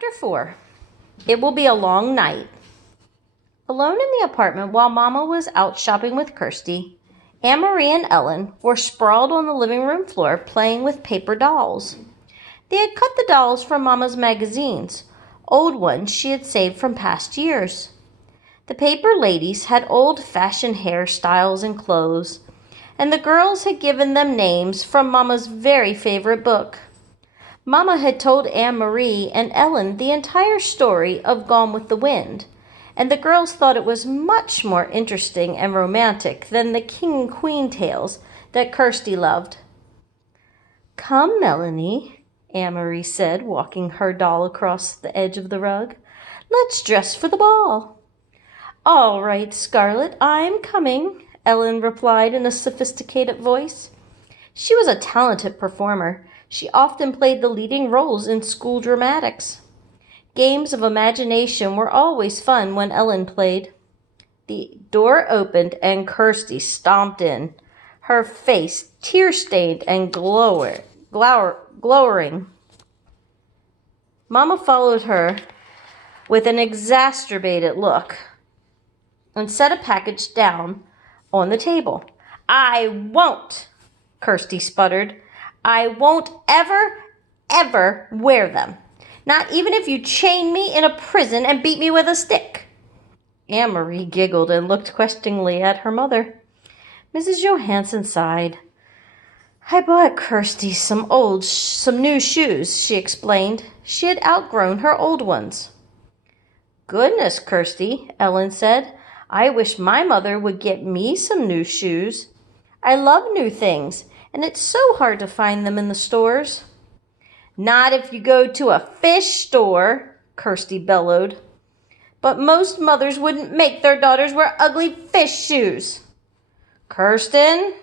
Chapter 4. It will be a long night. Alone in the apartment while Mama was out shopping with Kirsty, Anne-Marie and Ellen were sprawled on the living room floor playing with paper dolls. They had cut the dolls from Mama's magazines, old ones she had saved from past years. The paper ladies had old-fashioned hairstyles and clothes, and the girls had given them names from Mama's very favorite book. Mama had told Anne-Marie and Ellen the entire story of Gone with the Wind, and the girls thought it was much more interesting and romantic than the king and queen tales that Kirsty loved. "Come, Melanie," Anne-Marie said, walking her doll across the edge of the rug. "Let's dress for the ball." "All right, Scarlett, I'm coming," Ellen replied in a sophisticated voice. She was a talented performer. She often played the leading roles in school dramatics. Games of imagination were always fun when Ellen played. The door opened and Kirsty stomped in, her face tear-stained and glowering. Mama followed her with an exacerbated look and set a package down on the table. "I won't," Kirsty sputtered. "I won't ever wear them. Not even if you chain me in a prison and beat me with a stick." Anne-Marie giggled and looked questioningly at her mother. Mrs. Johansson sighed. "I bought Kirsty some new shoes," she explained. She had outgrown her old ones. "Goodness, Kirsty," Ellen said. "I wish my mother would get me some new shoes. I love new things, and it's so hard to find them in the stores." "Not if you go to a fish store," Kirsty bellowed. "But most mothers wouldn't make their daughters wear ugly fish shoes." "Kirsten,"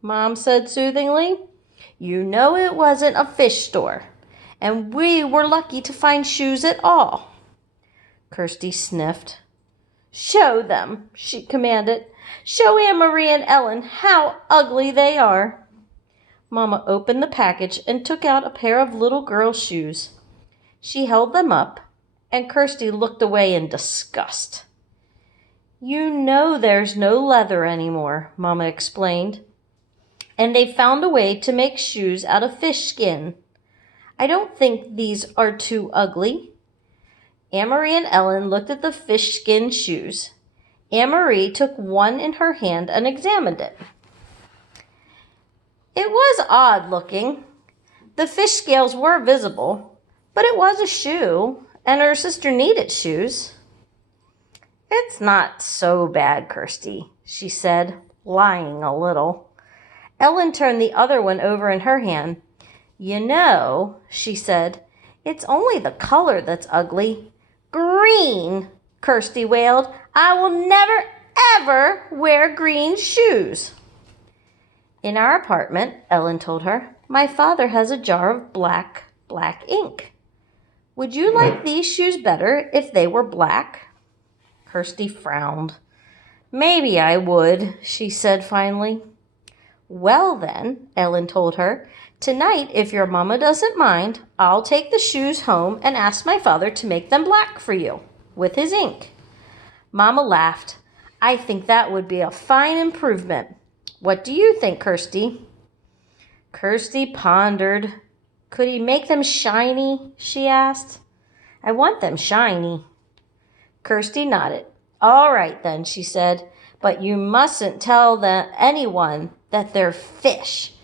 Mom said soothingly, "you know it wasn't a fish store, and we were lucky to find shoes at all." Kirsty sniffed. "Show them," she commanded. "Show Anne-Marie and Ellen how ugly they are." Mama opened the package and took out a pair of little girl shoes. She held them up, and Kirsty looked away in disgust. "You know there's no leather anymore," Mama explained, "and they found a way to make shoes out of fish skin. I don't think these are too ugly." Anne-Marie and Ellen looked at the fish skin shoes. Anne-Marie took one in her hand and examined it. It was odd looking. The fish scales were visible, but it was a shoe, and her sister needed shoes. "It's not so bad, Kirsty," she said, lying a little. Ellen turned the other one over in her hand. "You know," she said, "it's only the color that's ugly." "Green!" Kirsty wailed. "I will never, ever wear green shoes." "In our apartment," Ellen told her, "my father has a jar of black ink. Would you like these shoes better if they were black?" Kirsty frowned. "Maybe I would," she said finally. "Well then," Ellen told her, "tonight, if your mama doesn't mind, I'll take the shoes home and ask my father to make them black for you, with his ink." Mama laughed. "I think that would be a fine improvement. What do you think, Kirsty?" Kirsty pondered. "Could he make them shiny?" she asked. "I want them shiny." Kirsty nodded. "All right then," she said, "but you mustn't tell anyone that they're fish.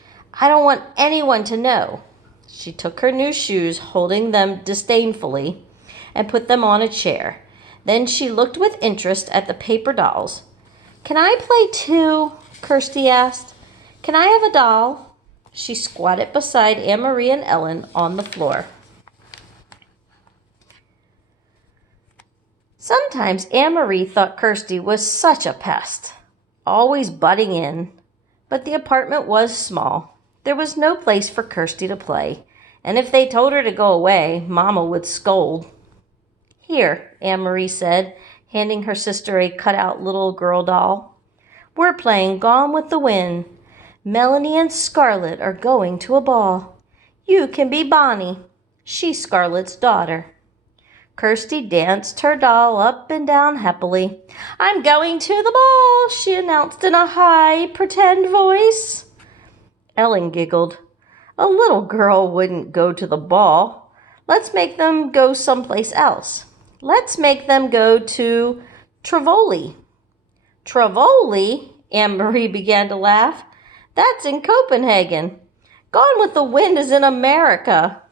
I don't want anyone to know." She took her new shoes, holding them disdainfully, and put them on a chair. Then she looked with interest at the paper dolls. "Can I play too?" Kirsty asked. "Can I have a doll?" She squatted beside Anne-Marie and Ellen on the floor. Sometimes Anne-Marie thought Kirsty was such a pest, always butting in. But the apartment was small. There was no place for Kirsty to play, and if they told her to go away, Mama would scold. "Here," Anne-Marie said, handing her sister a cut-out little girl doll. "We're playing Gone with the Wind. Melanie and Scarlett are going to a ball. You can be Bonnie. She's Scarlett's daughter." Kirsty danced her doll up and down happily. "I'm going to the ball," she announced in a high, pretend voice. Ellen giggled. "A little girl wouldn't go to the ball. Let's make them go someplace else. Let's make them go to Tivoli." "Tivoli?" Anne-Marie began to laugh. "That's in Copenhagen. Gone with the Wind is in America."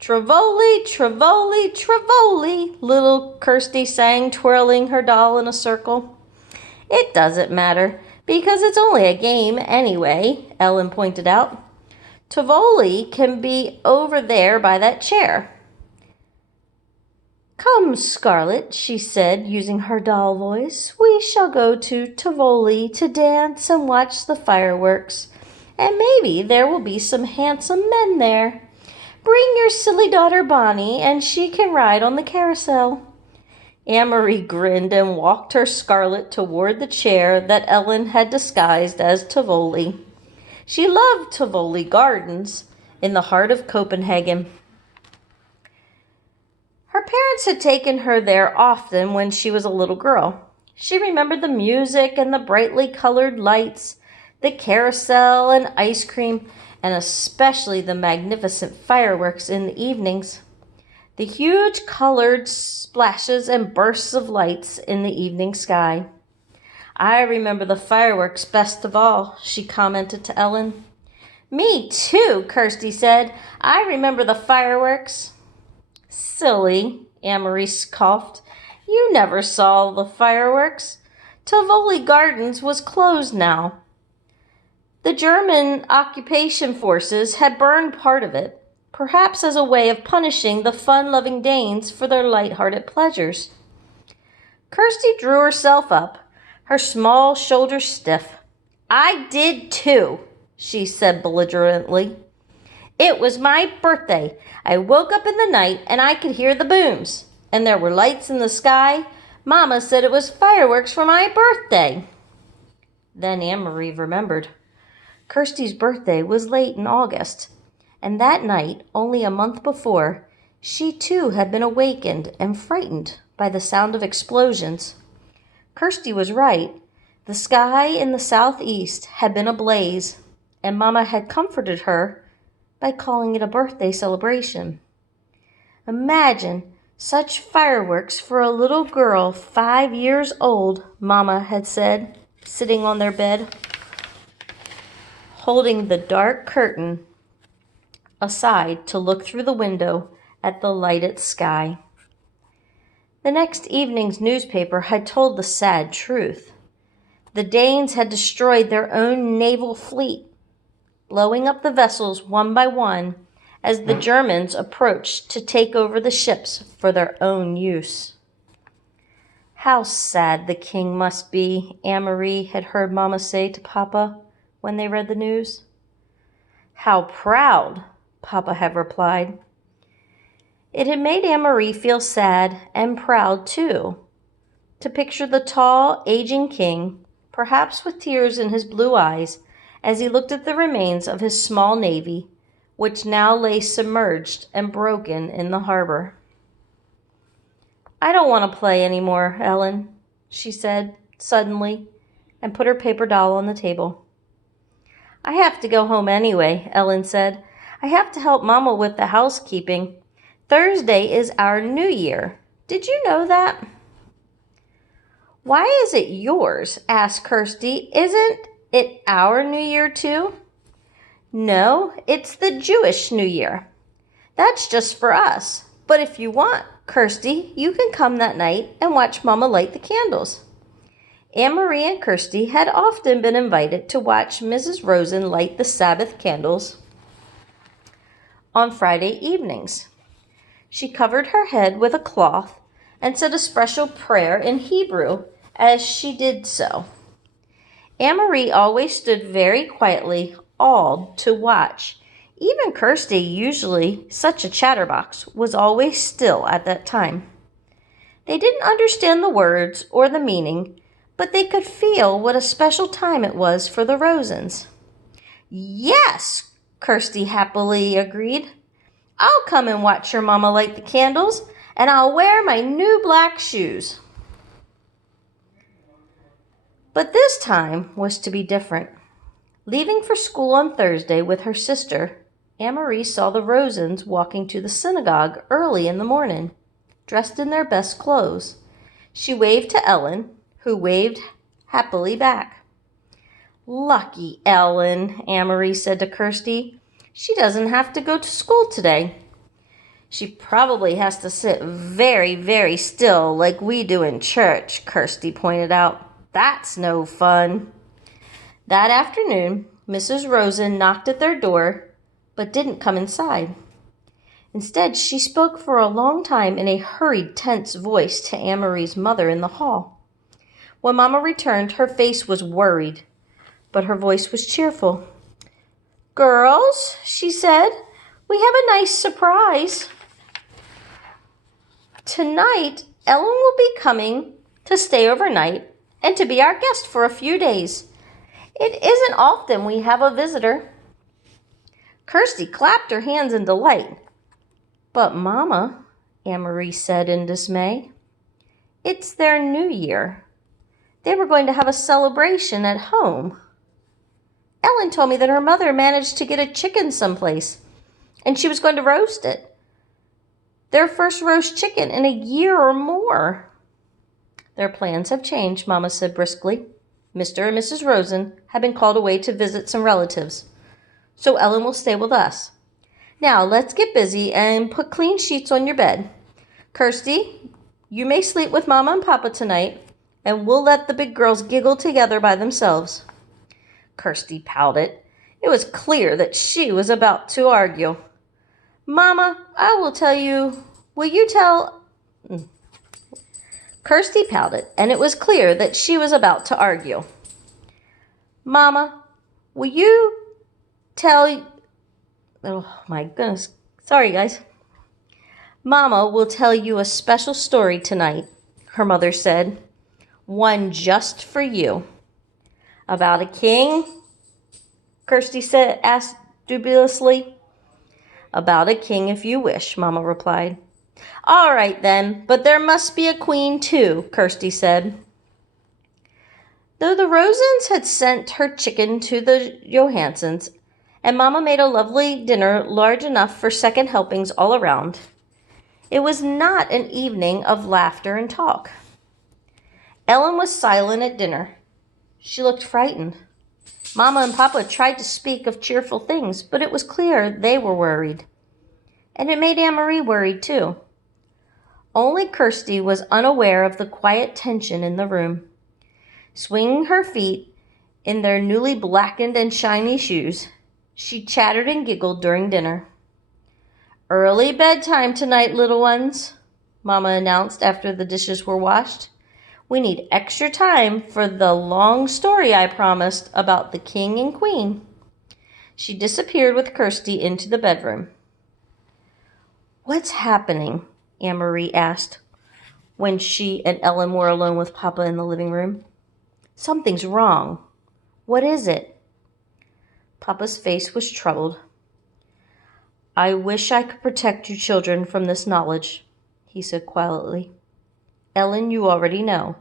"Tivoli, Tivoli, Tivoli," little Kirsty sang, twirling her doll in a circle. "It doesn't matter, because it's only a game anyway," Ellen pointed out. "Tivoli can be over there by that chair." "Come, Scarlet," she said, using her doll voice. "We shall go to Tivoli to dance and watch the fireworks, and maybe there will be some handsome men there. Bring your silly daughter Bonnie, and she can ride on the carousel." Anne-Marie grinned and walked her Scarlet toward the chair that Ellen had disguised as Tivoli. She loved Tivoli Gardens in the heart of Copenhagen. Her parents had taken her there often when she was a little girl. She remembered the music and the brightly colored lights, the carousel and ice cream, and especially the magnificent fireworks in the evenings. The huge colored splashes and bursts of lights in the evening sky. "I remember the fireworks best of all," she commented to Ellen. "Me too," Kirsty said. "I remember the fireworks." "Silly," Anne-Marie scoffed. "You never saw the fireworks. Tivoli Gardens was closed now. The German occupation forces had burned part of it, perhaps as a way of punishing the fun-loving Danes for their light-hearted pleasures." Kirsty drew herself up, her small shoulders stiff. "I did too," she said belligerently. "It was my birthday. I woke up in the night and I could hear the booms, and there were lights in the sky. Mama said it was fireworks for my birthday." Then Anne-Marie remembered. Kirsty's birthday was late in August, and that night, only a month before, she too had been awakened and frightened by the sound of explosions. Kirsty was right. The sky in the southeast had been ablaze, and Mama had comforted her by calling it a birthday celebration. "Imagine such fireworks for a little girl 5 years old," Mama had said, sitting on their bed, holding the dark curtain aside to look through the window at the lighted sky. The next evening's newspaper had told the sad truth. The Danes had destroyed their own naval fleet, blowing up the vessels one by one as the Germans approached to take over the ships for their own use. "How sad the king must be," Anne-Marie had heard Mama say to Papa when they read the news. "How proud," Papa had replied. It had made Anne-Marie feel sad and proud too, to picture the tall, aging king, perhaps with tears in his blue eyes, as he looked at the remains of his small navy, which now lay submerged and broken in the harbor. "I don't want to play any more, Ellen," she said suddenly, and put her paper doll on the table. "I have to go home anyway," Ellen said. "I have to help Mama with the housekeeping. Thursday is our New Year. Did you know that?" "Why is it yours?" asked Kirsty. "Isn't it our New Year too?" "No, it's the Jewish New Year. That's just for us. But if you want, Kirsty, you can come that night and watch Mama light the candles." Anne-Marie and Kirsty had often been invited to watch Mrs. Rosen light the Sabbath candles on Friday evenings. She covered her head with a cloth and said a special prayer in Hebrew as she did so. Anne-Marie always stood very quietly, awed to watch. Even Kirsty, usually such a chatterbox, was always still at that time. They didn't understand the words or the meaning, but they could feel what a special time it was for the Rosens. "Yes," Kirsty happily agreed. "I'll come and watch your Mama light the candles, and I'll wear my new black shoes. But this time was to be different. Leaving for school on Thursday with her sister, Anne-Marie saw the Rosens walking to the synagogue early in the morning, dressed in their best clothes. She waved to Ellen, who waved happily back. "Lucky Ellen," Anne-Marie said to Kirsty. "She doesn't have to go to school today." "She probably has to sit very, very still like we do in church," Kirsty pointed out. "That's no fun." That afternoon, Mrs. Rosen knocked at their door, but didn't come inside. Instead, she spoke for a long time in a hurried, tense voice to Anne-Marie's mother in the hall. When Mama returned, her face was worried, but her voice was cheerful. "Girls," she said, "we have a nice surprise. Tonight, Ellen will be coming to stay overnight and to be our guest for a few days. It isn't often we have a visitor." Kirsty clapped her hands in delight. "But Mama," Anne-Marie said in dismay, "it's their New Year. They were going to have a celebration at home. Ellen told me that her mother managed to get a chicken someplace, and she was going to roast it. Their first roast chicken in a year or more." "Their plans have changed," Mama said briskly. "Mr. and Mrs. Rosen have been called away to visit some relatives, so Ellen will stay with us. Now let's get busy and put clean sheets on your bed. Kirsty, you may sleep with Mama and Papa tonight, and we'll let the big girls giggle together by themselves." Kirsty pouted. It was clear that she was about to argue. "Mama, I will tell you. Will you tell—" Kirsty pouted, and it was clear that she was about to argue. "Mama, will you tell—" Oh, my goodness. Sorry, guys. "Mama will tell you a special story tonight," her mother said. "One just for you." "About a king?" Kirsty asked dubiously. "About a king if you wish," Mama replied. "All right then, but there must be a queen too," Kirsty said. Though the Rosens had sent her chicken to the Johansons, and Mama made a lovely dinner large enough for second helpings all around, it was not an evening of laughter and talk. Ellen was silent at dinner. She looked frightened. Mama and Papa tried to speak of cheerful things, but it was clear they were worried. And it made Anne-Marie worried too. Only Kirsty was unaware of the quiet tension in the room. Swinging her feet in their newly blackened and shiny shoes, she chattered and giggled during dinner. "Early bedtime tonight, little ones," Mama announced after the dishes were washed. "We need extra time for the long story I promised about the king and queen." She disappeared with Kirsty into the bedroom. "What's happening?" Anne-Marie asked when she and Ellen were alone with Papa in the living room. "Something's wrong. What is it?" Papa's face was troubled. "I wish I could protect you children from this knowledge," he said quietly. "Ellen, you already know.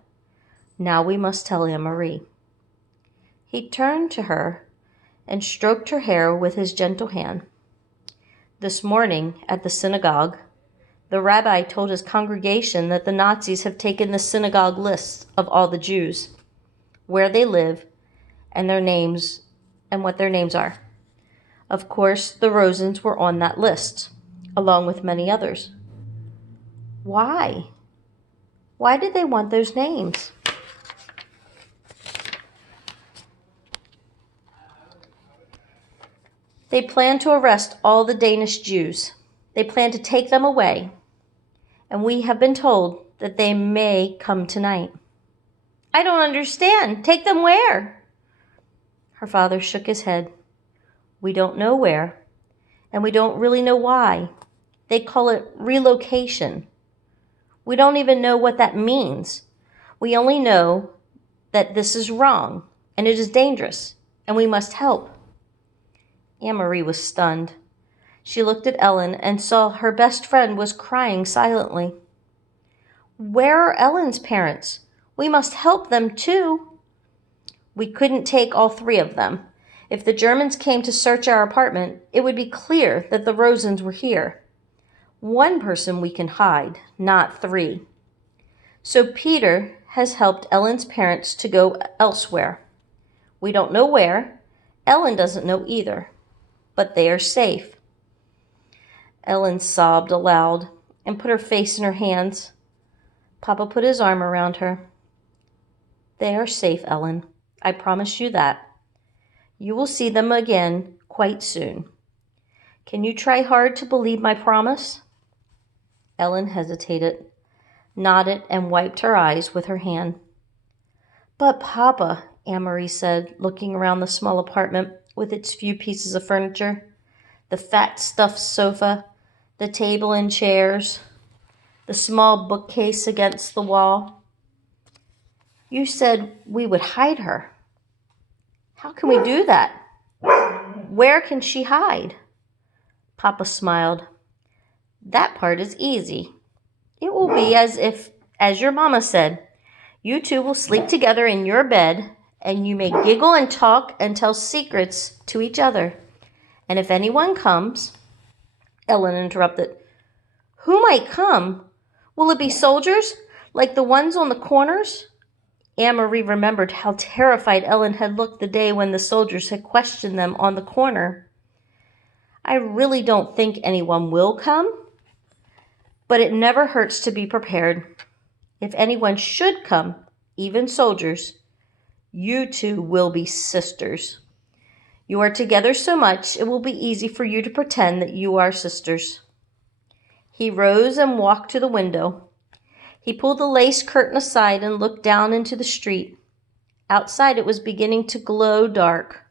Now we must tell Anne-Marie." He turned to her and stroked her hair with his gentle hand. "This morning at the synagogue, the rabbi told his congregation that the Nazis have taken the synagogue lists of all the Jews, where they live, and their names, and what their names are. Of course, the Rosens were on that list, along with many others." "Why? Why did they want those names?" "They plan to arrest all the Danish Jews. They plan to take them away, and we have been told that they may come tonight." "I don't understand. Take them where?" Her father shook his head. "We don't know where, and we don't really know why. They call it relocation. We don't even know what that means. We only know that this is wrong, and it is dangerous, and we must help." Anne-Marie was stunned. She looked at Ellen and saw her best friend was crying silently. Where are Ellen's parents? We must help them too. We couldn't take all three of them. If the Germans came to search our apartment, it would be clear that the Rosens were here. One person we can hide, not three. So Peter has helped Ellen's parents to go elsewhere. We don't know where. Ellen doesn't know either. But they are safe. Ellen sobbed aloud and put her face in her hands. Papa put his arm around her. They are safe, Ellen. I promise you that. You will see them again quite soon. Can you try hard to believe my promise? Ellen hesitated, nodded, and wiped her eyes with her hand. But Papa, Anne-Marie said, looking around the small apartment with its few pieces of furniture, the fat stuffed sofa, the table and chairs, the small bookcase against the wall. You said we would hide her. How can we do that? Where can she hide? Papa smiled. That part is easy. It will be as your mama said, you two will sleep together in your bed, and you may giggle and talk and tell secrets to each other. And if anyone comes, Ellen interrupted. Who might come? Will it be soldiers, like the ones on the corners? Anne-Marie remembered how terrified Ellen had looked the day when the soldiers had questioned them on the corner. I really don't think anyone will come, but it never hurts to be prepared. If anyone should come, even soldiers, you two will be sisters. You are together so much, it will be easy for you to pretend that you are sisters. He rose and walked to the window. He pulled the lace curtain aside and looked down into the street. Outside it was beginning to grow dark.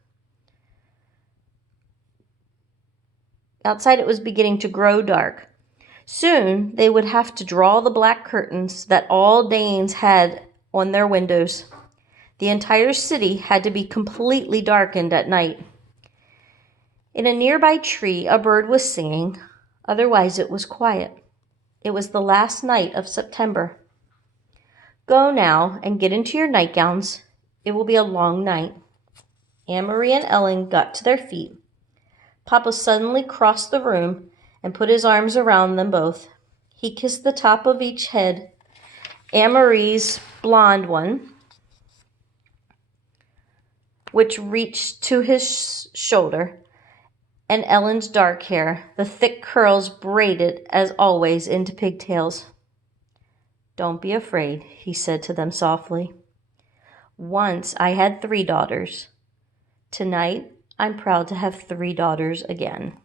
Soon they would have to draw the black curtains that all Danes had on their windows. The entire city had to be completely darkened at night. In a nearby tree, a bird was singing. Otherwise, it was quiet. It was the last night of September. Go now and get into your nightgowns. It will be a long night. Anne-Marie and Ellen got to their feet. Papa suddenly crossed the room and put his arms around them both. He kissed the top of each head, Anne-Marie's blonde one, which reached to his shoulder, and Ellen's dark hair, the thick curls braided, as always, into pigtails. Don't be afraid, he said to them softly. Once I had 3 daughters. Tonight, I'm proud to have 3 daughters again.